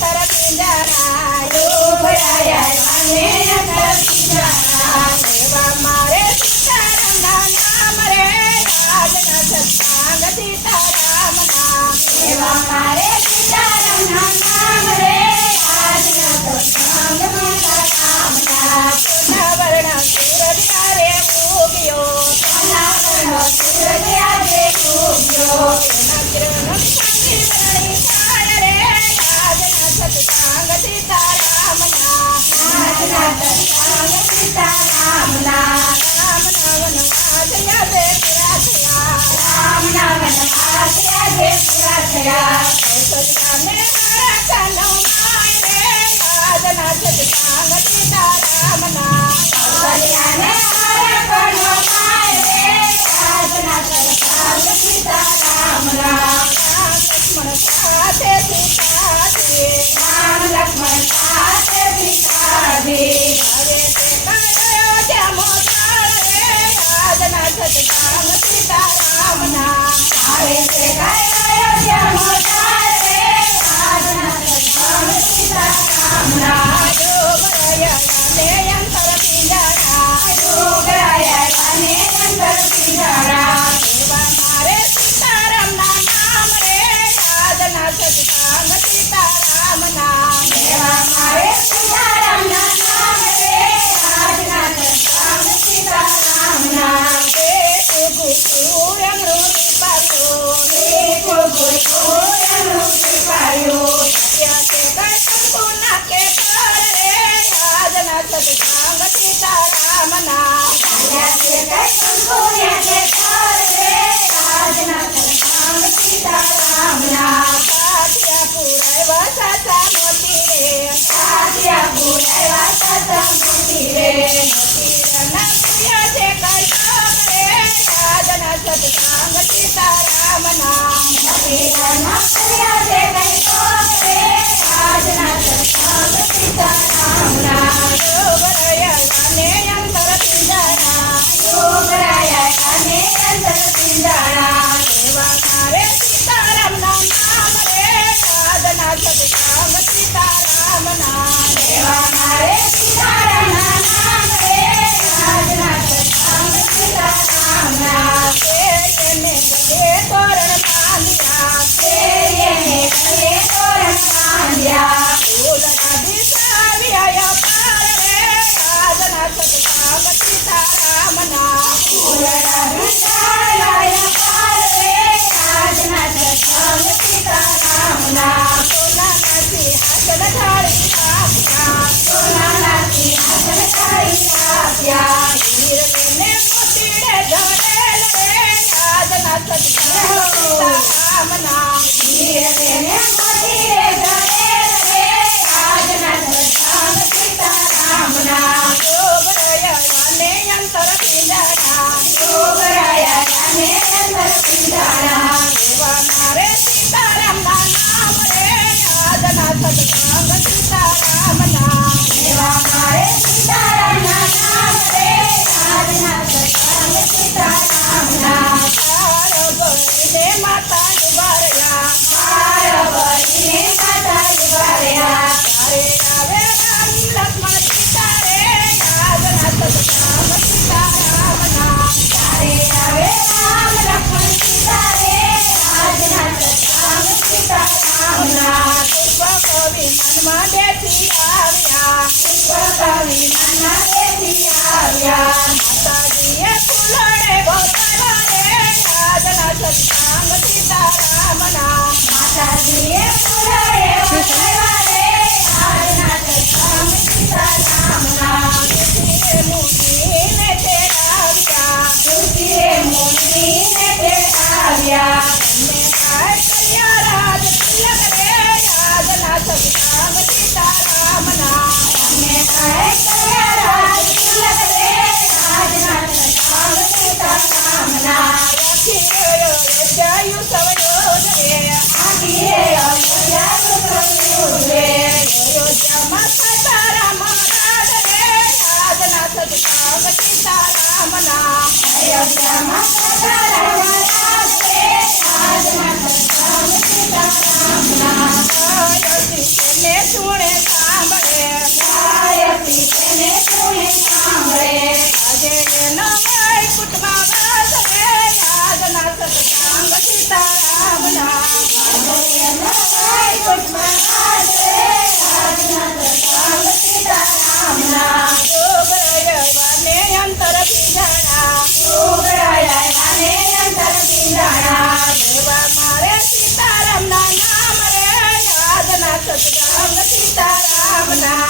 અંતર પિંજરા ડોબરાયા ને અંતર પિંજરા એવા મારે સીતારામના નામ રે આજના સત્સંગ સીતારામના એવા મારે સીતારામના નામ રે આજના સત્સંગ સીતારામના સોનાવર્ણ સૂરજ તારે ઉગ્યો સોનાવર્ણ સૂરજ આજે ઉગ્યો નગ્ન સાંગી વરણી કાળ રે આજના સત્સંગ સીતારામના આજના સત્સંગ સીતારામના રામના વનવાસ યાદે પૂરા થયા રામના વનવાસ યાદે પૂરા થયા કૌશલ્યાને મારા કાનો માય રે આજના સત્સંગ સીતારામના કૌશલ્યાને મારા કાનો માય રે આજના સત્સંગ સીતારામના રામ લક્ષ્મણ સાથે સીતાજી રામ લક્ષ્મણ સાથે સીતાજી હવે તે કાયો જમો તારે આજના સત્સંગ સીતારામના હવે તે કાયો જમો તારે આજના સત્સંગ સીતારામના ડોબરાયા ને અંતર પિંજરા ડોબરાયા ને અંતર પિંજરા એવા મારે સીતારામના નામ રે આજના સત્સંગ સીતારામના એવા મારે સીતારામના નામ રે આજના સત્સંગ સીતારામના અમૃત પાયો ત્યાં તે કઈ કંકુના કે પર રે આજના સત્સંગ સીતારામના ત્યાં તે કઈ કંકુના કે પર રે આજના સત્સંગ સીતારામના સાચિયા પુરાવા સાચા મોતી રે સાચિયા પુરાવા સાચા મોતી રે મોતીના પ્રિય છે કરતો રે આજના સત્સંગ સીતારામના મોતીના પ્રિય છે કરતો રે આજના સત્સંગ સીતારામના ડોબરાયા ને અંતર પિંજરા ડોબરાયા ને અંતર પિંજરા એવા મારે સીતારામના નામ રે આજના સત્સંગ સીતારામના એવા મારે સીતારામના નામ રે આજના સત્સંગ સીતારામના એને ગળે તોરણ બાંધ્યા એને ગળે તોરણ બાંધ્યા ફૂલના દિશાવ્યા પાર રે આજના સત્સંગ સીતારામના ફૂલના દિશાવ્યા પાર રે આજના સત્સંગ સીતારામના સોનાના સિંહાસન ઢાળી આપ્યા સોનાના સિંહાસન ઢાળી આપ્યા હીરને મોતીડે જડેલ રે આજના સત્સંગ સીતારામના હીરને મોતીડે જડેલ રે આજના સત્સંગ સીતારામના ડોબરાયા ને અંતર પિંજરા ડોબરાયા ને અંતર પિંજરા એવા મારે સીતારામના નામ રે આજના સત્સંગ સીતારામના એવા મારે સીતારામના નામ રે આજના સત્સંગ સીતારામના પાર બળીને માતા ઉભાર્યા પાર બળીને માતા ઉભાર્યા તારે આવે રામ લક્ષ્મણ સીતા રે આજના સત્સંગ સીતારામના તારે આવે રામ લક્ષ્મણ સીતા રે આજના સત્સંગ સીતારામના પુષ્પ કવિ મનમાં બેસી આવ્યા પુષ્પ કવિ મનમાં બેસી આવ્યા માતાજીએ ફૂલડે ગોતવા રે આજના સત્સંગ સીતારામના માતાજીએ ફૂલડે ગોતવા રે આજના સત્સંગ સીતારામના તુલસીએ મૂકીને તેડાવ્યા તુલસીએ મૂકીને તેડાવ્યા તમને કાય કર્યા રાજ તિલક રે આજના સત્સંગ સીતારામના તમને કાય કર્યા રાજ તિલક રે આજના સત્સંગ સીતારામના આખીએ અયોધ્યાયુ સવયોજ રે આખીએ અયોધ્યાયુ સવયોજ રે અયોધ્યામાં સીતારામ રાજ રે આજના સત્સંગ સીતારામના અયોધ્યામાં સીતારામ રાજ રે આજના સત્સંગ તેને સુણે સાંભળે આજે એના વૈકુંઠમાં વાસે આજના સત્સંગ સીતારામના ઉગરાયવાને અંતરથી જાણા દેવા મારે સીતારામના નામ રે આજના સત્સંગ સીતારામના